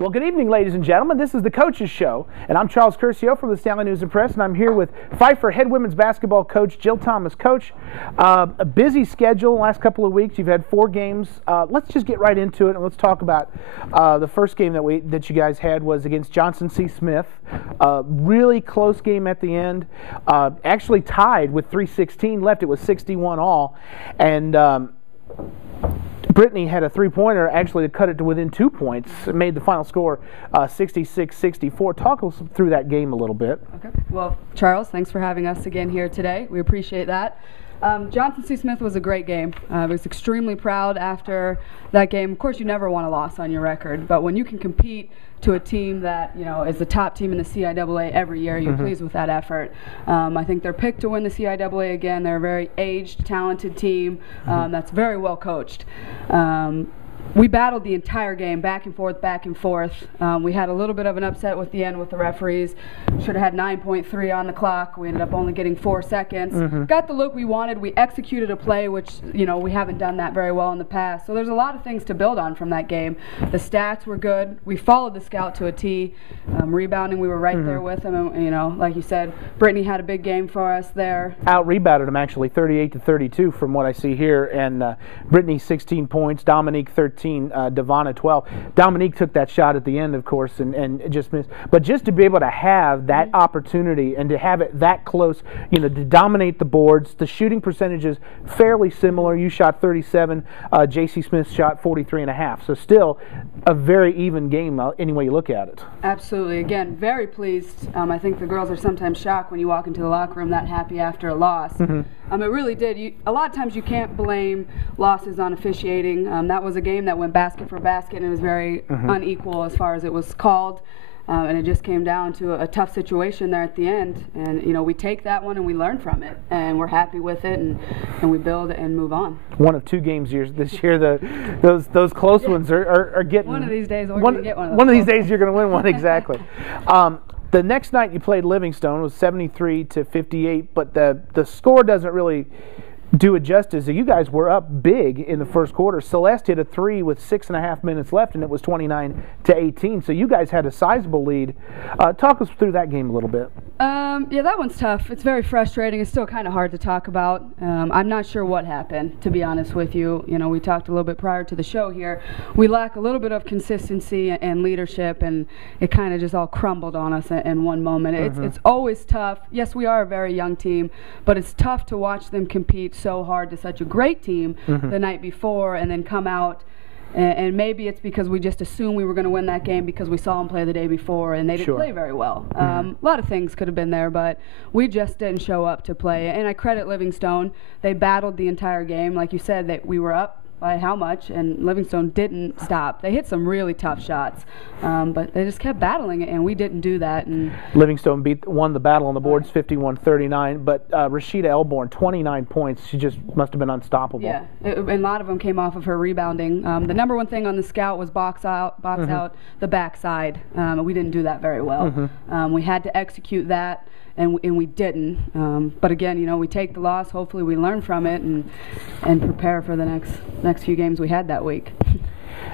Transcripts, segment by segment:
Well, good evening, ladies and gentlemen. This is the Coaches Show, and I'm Charles Curcio from the Stanley News and Press, and I'm here with Pfeiffer head women's basketball coach Jill Thomas. Coach, a busy schedule the last couple of weeks. You've had 4 games. Let's just get right into it, and let's talk about the first game that you guys had was against Johnson C. Smith. Really close game at the end. Actually tied with 3:16 left. It was 61 all, and Brittany had a three-pointer actually to cut it to within 2 points. It made the final score 66-64. Talk us through that game a little bit. Okay. Well, Charles, thanks for having us again here today. We appreciate that. Johnson C. Smith was a great game. I was extremely proud after that game. Of course, you never want a loss on your record, but when you can compete to a team that is the top team in the CIAA every year, you're pleased with that effort. I think they're picked to win the CIAA again. They're a very aged, talented team that's very well coached. We battled the entire game, back and forth, back and forth. We had a little bit of an upset with the end with the referees. Should have had 9.3 on the clock. We ended up only getting 4 seconds. Got the look we wanted. We executed a play, which we haven't done that very well in the past. So there's a lot of things to build on from that game. The stats were good. We followed the scout to a T. Rebounding, we were right there with them. And like you said, Brittany had a big game for us there. Out-rebounded them actually 38-32 from what I see here. And Brittany 16 points, Dominique 13. Devonna 12. Dominique took that shot at the end, of course, and just missed. But just to be able to have that opportunity and to have it that close, to dominate the boards, the shooting percentages fairly similar. You shot 37. J.C. Smith shot 43.5. So still a very even game any way you look at it. Absolutely. Again, very pleased. I think the girls are sometimes shocked when you walk into the locker room that happy after a loss. It really did. A lot of times you can't blame losses on officiating. That was a game that went basket for basket, and it was very unequal as far as it was called. And it just came down to a tough situation there at the end. And, we take that one and we learn from it. And we're happy with it, and we build and move on. One of 2 games this year, those close ones are getting... One of these days we're going to get one of those. One of these days you're going to win one, exactly. The next night you played Livingstone. It was 73-58, but the score doesn't really do it justice. You guys were up big in the first quarter. Celeste hit a 3 with 6.5 minutes left, and it was 29-18. So you guys had a sizable lead. Talk us through that game a little bit. Yeah, that one's tough. It's very frustrating. It's still kind of hard to talk about. I'm not sure what happened, to be honest with you. We talked a little bit prior to the show here. We lack a little bit of consistency and leadership, and it kind of just all crumbled on us in one moment. It's always tough. Yes, we are a very young team, but it's tough to watch them compete so hard to such a great team the night before and then come out. And maybe it's because we just assumed we were going to win that game because we saw them play the day before and they didn't play very well. A lot of things could have been there, but we just didn't show up to play. And I credit Livingstone. They battled the entire game. Like you said, that we were up by how much, and Livingstone didn't stop. They hit some really tough shots, but they just kept battling it, and we didn't do that. And Livingstone won the battle on the boards 51-39, but Rashida Elborn, 29 points. She just must have been unstoppable. Yeah, and a lot of them came off of her rebounding. The number one thing on the scout was box out the backside. We didn't do that very well. We had to execute that. And we didn't. But again, we take the loss. Hopefully, we learn from it and prepare for the next few games we had that week.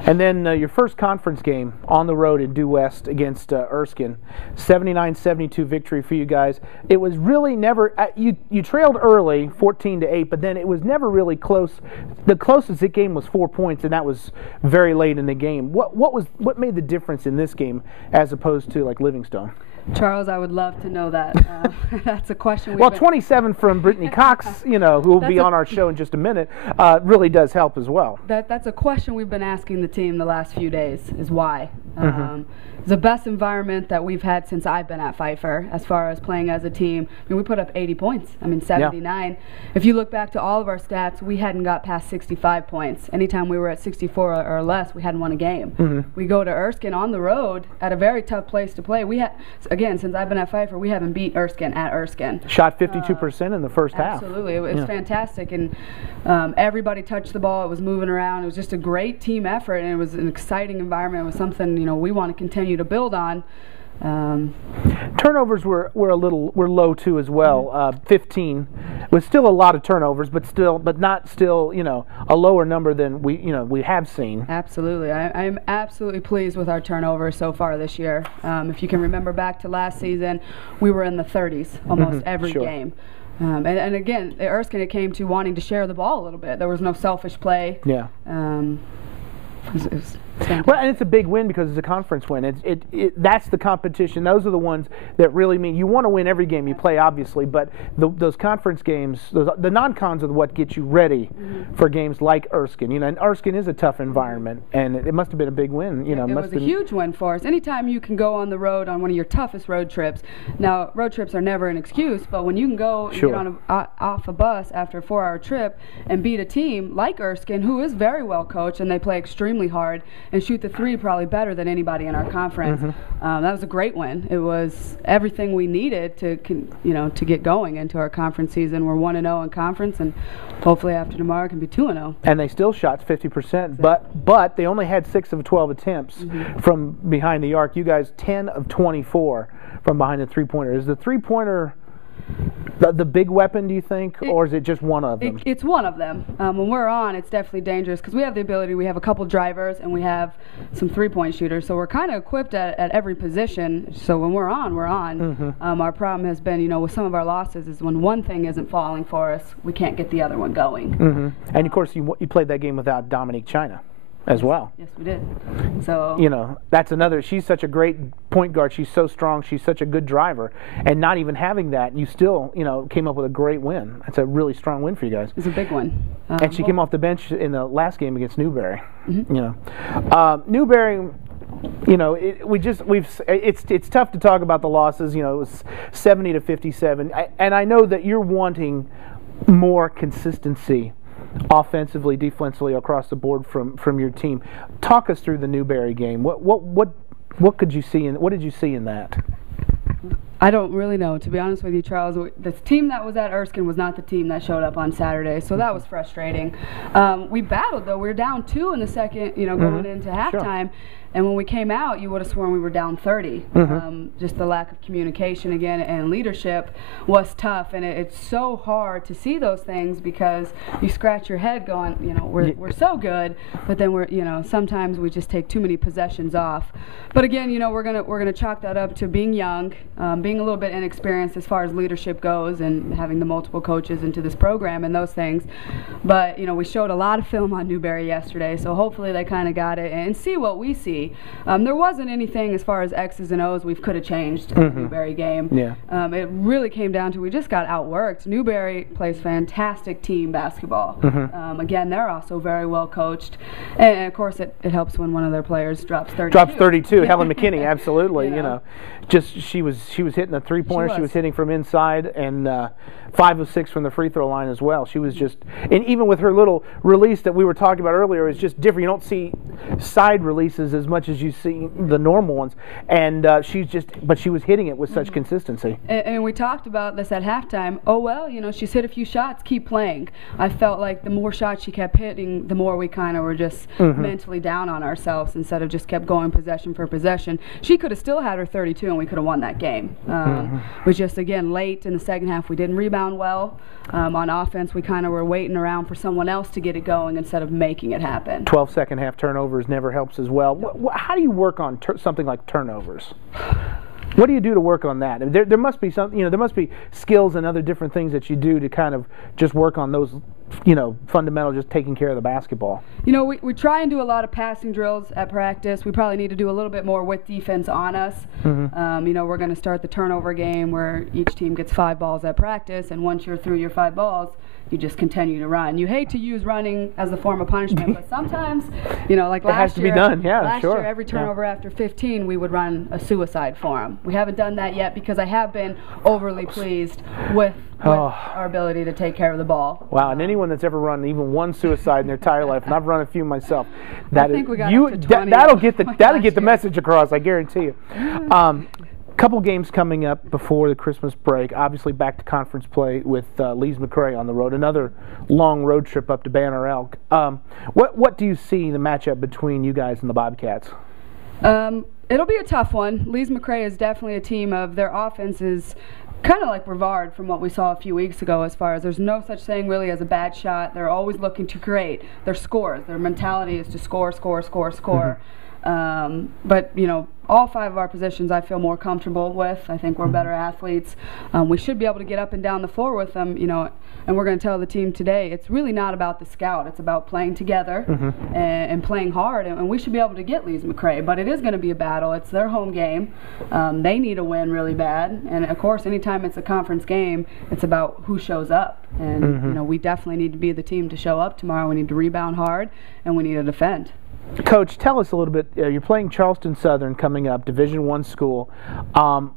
And then your first conference game on the road in Due West against Erskine, 79-72 victory for you guys. It was really never you trailed early, 14-8, but then it was never really close. The closest it game was 4 points, and that was very late in the game. What made the difference in this game as opposed to like Livingstone? Charles, I would love to know that. That's a question. 27 from Brittany Cox, who will be on our show in just a minute, really does help as well. That's a question we've been asking the team the last few days, is why. It's the best environment that we've had since I've been at Pfeiffer as far as playing as a team. We put up 80 points. 79. Yeah. If you look back to all of our stats, we hadn't got past 65 points. Anytime we were at 64 or less, we hadn't won a game. We go to Erskine on the road at a very tough place to play. Again, since I've been at Pfeiffer, we haven't beat Erskine at Erskine. Shot 52% in the first half. Absolutely. It was fantastic. And everybody touched the ball. It was moving around. It was just a great team effort, and it was an exciting environment. It was something, we want to continue to build on. Turnovers were low too as well. 15 was still a lot of turnovers, but not still a lower number than we have seen. Absolutely, I'm absolutely pleased with our turnovers so far this year. If you can remember back to last season, we were in the 30s almost every game. And again, at Erskine, it came to wanting to share the ball a little bit. There was no selfish play. Yeah. It was well, and it's a big win because it's a conference win. That's the competition. Those are the ones that really mean you want to win every game you play, obviously, but those conference games, the non-cons are what get you ready for games like Erskine. And Erskine is a tough environment, and it must have been a big win. It was a huge win for us. Anytime you can go on the road on one of your toughest road trips. Now, road trips are never an excuse, but when you can go and get on off a bus after a 4-hour trip and beat a team like Erskine, who is very well coached and they play extremely hard, and shoot the three probably better than anybody in our conference. That was a great win. It was everything we needed to get going into our conference season. We're 1-0 in conference, and hopefully after tomorrow can be 2-0. And they still shot 50%, but they only had 6 of 12 attempts from behind the arc. You guys 10 of 24 from behind the three-pointer. Is the three-pointer the big weapon, do you think, or is it just one of them? It's one of them. When we're on, it's definitely dangerous because we have the ability. We have a couple drivers and we have some three-point shooters, so we're kind of equipped at every position. So when we're on, we're on. Our problem has been, with some of our losses, is when one thing isn't falling for us, we can't get the other one going. And of course, you played that game without Dominique China as well. Yes, we did. So that's another. She's such a great point guard. She's so strong. She's such a good driver. And not even having that, you still came up with a great win. That's a really strong win for you guys. It's a big one. And she came off the bench in the last game against Newberry. Newberry. It's tough to talk about the losses. It was 70-57, and I know that you're wanting more consistency offensively, defensively, across the board from your team. Talk us through the Newberry game. What could you see what did you see in that? I don't really know, to be honest with you, Charles. The team that was at Erskine was not the team that showed up on Saturday, so that was frustrating. We battled, though. We were down 2 in the second, going into halftime. And when we came out, you would have sworn we were down 30. Just the lack of communication again and leadership was tough, and it's so hard to see those things because you scratch your head going, we're so good, but then we're, sometimes we just take too many possessions off. But again, we're gonna chalk that up to being young, being a little bit inexperienced as far as leadership goes, and having the multiple coaches into this program and those things. But we showed a lot of film on Newberry yesterday, so hopefully they kind of got it and see what we see. There wasn't anything as far as X's and O's we could have changed in the Newberry game. It really came down to we just got outworked. Newberry plays fantastic team basketball. Again, they're also very well coached, and of course it helps when one of their players drops 32. Drops 32. Helen McKinney, absolutely. Just she was hitting a three-pointer. She was hitting from inside, and 5 of 6 from the free throw line as well. She was just, and even with her little release that we were talking about earlier, it's just different. You don't see side releases as much as you see the normal ones, and but she was hitting it with such consistency. And we talked about this at halftime. Oh well, she's hit a few shots. Keep playing. I felt like the more shots she kept hitting, the more we kind of were just mentally down on ourselves instead of just kept going possession for possession. She could have still had her 32, and we could have won that game. But just again late in the second half, we didn't rebound well. On offense, we kind of were waiting around for someone else to get it going instead of making it happen. 12 second half turnovers never helps as well. How do you work on something like turnovers? What do you do to work on that? There must be some, there must be skills and other different things that you do to kind of just work on those, fundamental, just taking care of the basketball. We try and do a lot of passing drills at practice. We probably need to do a little bit more with defense on us. We're going to start the turnover game where each team gets 5 balls at practice, and once you're through your 5 balls, you just continue to run. You hate to use running as a form of punishment, but sometimes, like last year, it has to be done. Yeah, last year, every turnover after 15, we would run a suicide for them. We haven't done that yet because I have been overly pleased with our ability to take care of the ball. Wow, and anyone that's ever run even one suicide in their entire life, and I've run a few myself, that'll get the message across, I guarantee you. Couple games coming up before the Christmas break. Obviously back to conference play with Lees McRae on the road. Another long road trip up to Banner Elk. What do you see the matchup between you guys and the Bobcats? It'll be a tough one. Lees McRae is definitely a team of their offense is kind of like Brevard from what we saw a few weeks ago, as far as there's no such thing really as a bad shot. They're always looking to create. Their scores, their mentality is to score, score, score, score. But, you know, all 5 of our positions I feel more comfortable with. I think we're better athletes. We should be able to get up and down the floor with them, you know, and we're going to tell the team today it's really not about the scout. It's about playing together and playing hard, and we should be able to get Lees McRae. But it is going to be a battle. It's their home game. They need a win really bad. And, of course, anytime it's a conference game, it's about who shows up. And, you know, we definitely need to be the team to show up tomorrow. We need to rebound hard, and we need to defend. Coach, tell us a little bit. You're playing Charleston Southern coming up, Division I school.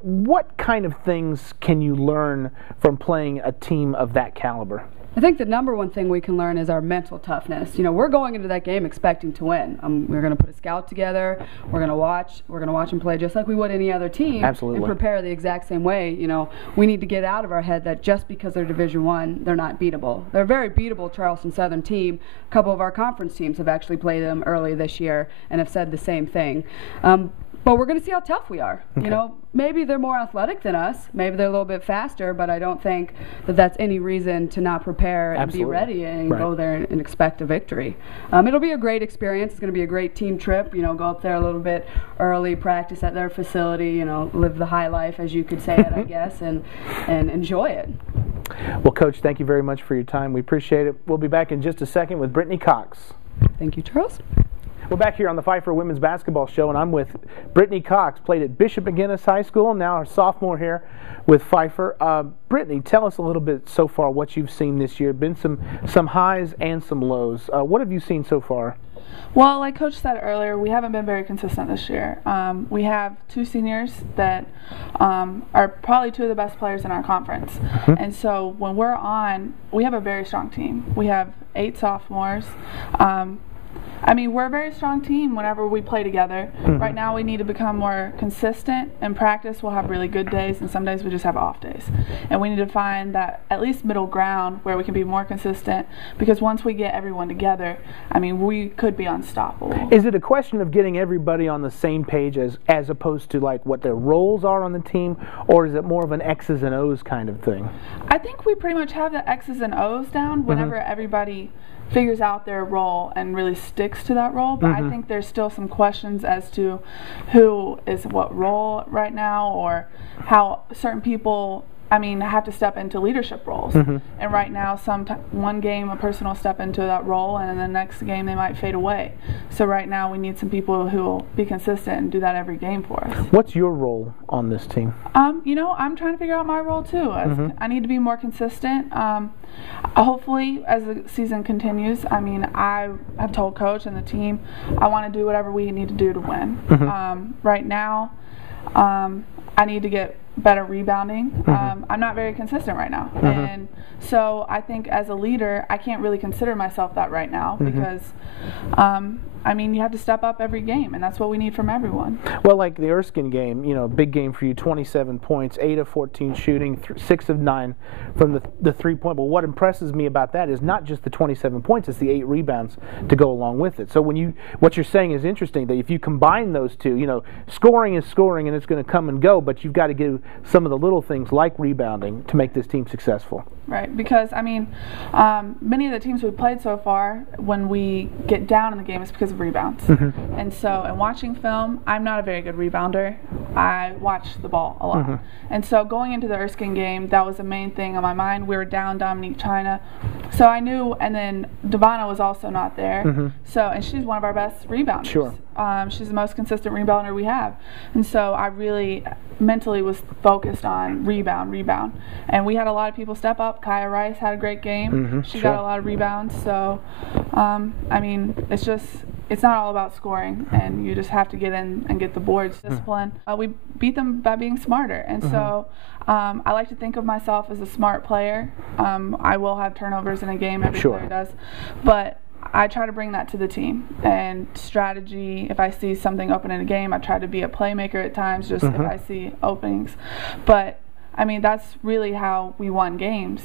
What kind of things can you learn from playing a team of that caliber? I think the number one thing we can learn is our mental toughness. You know, we're going into that game expecting to win. We're going to put a scout together. We're going to watch them play just like we would any other team. Absolutely. And prepare the exact same way. You know, we need to get out of our head that just because they're Division I, they're not beatable. They're a very beatable Charleston Southern team. A couple of our conference teams have actually played them early this year and have said the same thing. But we're going to see how tough we are. Okay. You know, maybe they're more athletic than us. Maybe they're a little bit faster, but I don't think that that's any reason to not prepare and be ready and go there and expect a victory. It'll be a great experience. It's going to be a great team trip. You know, go up there a little bit early, practice at their facility, you know, live the high life, as you could say it, I guess, and enjoy it. Well, Coach, thank you very much for your time. We appreciate it. We'll be back in just a second with Brittany Cox. Thank you, Charles. We're back here on the Pfeiffer Women's Basketball Show, and I'm with Brittany Cox, played at Bishop McGuinness High School, now a sophomore here with Pfeiffer. Brittany, tell us a little bit so far what you've seen this year. Been some highs and some lows. What have you seen so far? Well, like Coach said earlier, we haven't been very consistent this year. We have 2 seniors that are probably 2 of the best players in our conference. And so when we're on, we have a very strong team. We have 8 sophomores. I mean, we're a very strong team whenever we play together. Right now we need to become more consistent. In practice we'll have really good days, and some days we just have off days. And we need to find that at least middle ground where we can be more consistent, because once we get everyone together, I mean, we could be unstoppable. Is it a question of getting everybody on the same page as opposed to like what their roles are on the team, or is it more of an X's and O's kind of thing? I think we pretty much have the X's and O's down whenever everybody figures out their role and really sticks to that role, but I think there's still some questions as to who is what role right now, or how certain people, I mean, have to step into leadership roles. And right now, one game a person will step into that role, and in the next game they might fade away. So right now we need some people who will be consistent and do that every game for us. What's your role on this team? You know, I'm trying to figure out my role too. I need to be more consistent. Hopefully, as the season continues, I mean, I have told Coach and the team I want to do whatever we need to do to win. Right now, I need to get better rebounding. I'm not very consistent right now, and so I think as a leader I can't really consider myself that right now, because I mean, you have to step up every game, and that's what we need from everyone. Well, like the Erskine game, you know, big game for you, 27 points, 8 of 14 shooting, 6 of 9 from the three-point. But what impresses me about that is not just the 27 points, it's the 8 rebounds to go along with it. So what you're saying is interesting, that if you combine those two, you know, scoring is scoring and it's going to come and go, but you've got to give some of the little things like rebounding to make this team successful. Right, because, I mean, many of the teams we've played so far, when we get down in the game, it's because of rebounds. And so, in watching film, I'm not a very good rebounder. I watch the ball a lot. And so, going into the Erskine game, that was the main thing on my mind. We were down Dominique China. So I knew, and then Devonna was also not there. So, and she's one of our best rebounders. Sure. She's the most consistent rebounder we have. And so I really mentally was focused on rebound. And we had a lot of people step up. Kaya Rice had a great game. She got a lot of rebounds. So, I mean, it's not all about scoring, and you just have to get in and get the boards. Discipline. We beat them by being smarter. And so I like to think of myself as a smart player. I will have turnovers in a game, every player does. But I try to bring that to the team, and strategy. If I see something open in a game, I try to be a playmaker at times, just if I see openings. But I mean, that's really how we won games.